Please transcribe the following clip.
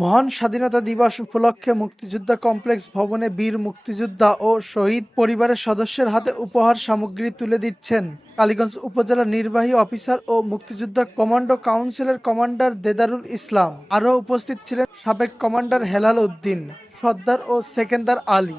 মহান স্বাধীনতা দিবস উপলক্ষে মুক্তিযোদ্ধা কমপ্লেক্স ভবনে বীর মুক্তিযোদ্ধা ও শহীদ পরিবারের সদস্যের হাতে উপহার সামগ্রী তুলে দিচ্ছেন কালীগঞ্জ উপজেলা নির্বাহী অফিসার ও মুক্তিযোদ্ধা কমান্ডো কাউন্সিলের কমান্ডার দেদারুল ইসলাম। আরও উপস্থিত ছিলেন সাবেক কমান্ডার হেলাল উদ্দিন, সর্দার ও সেকেন্দার আলী।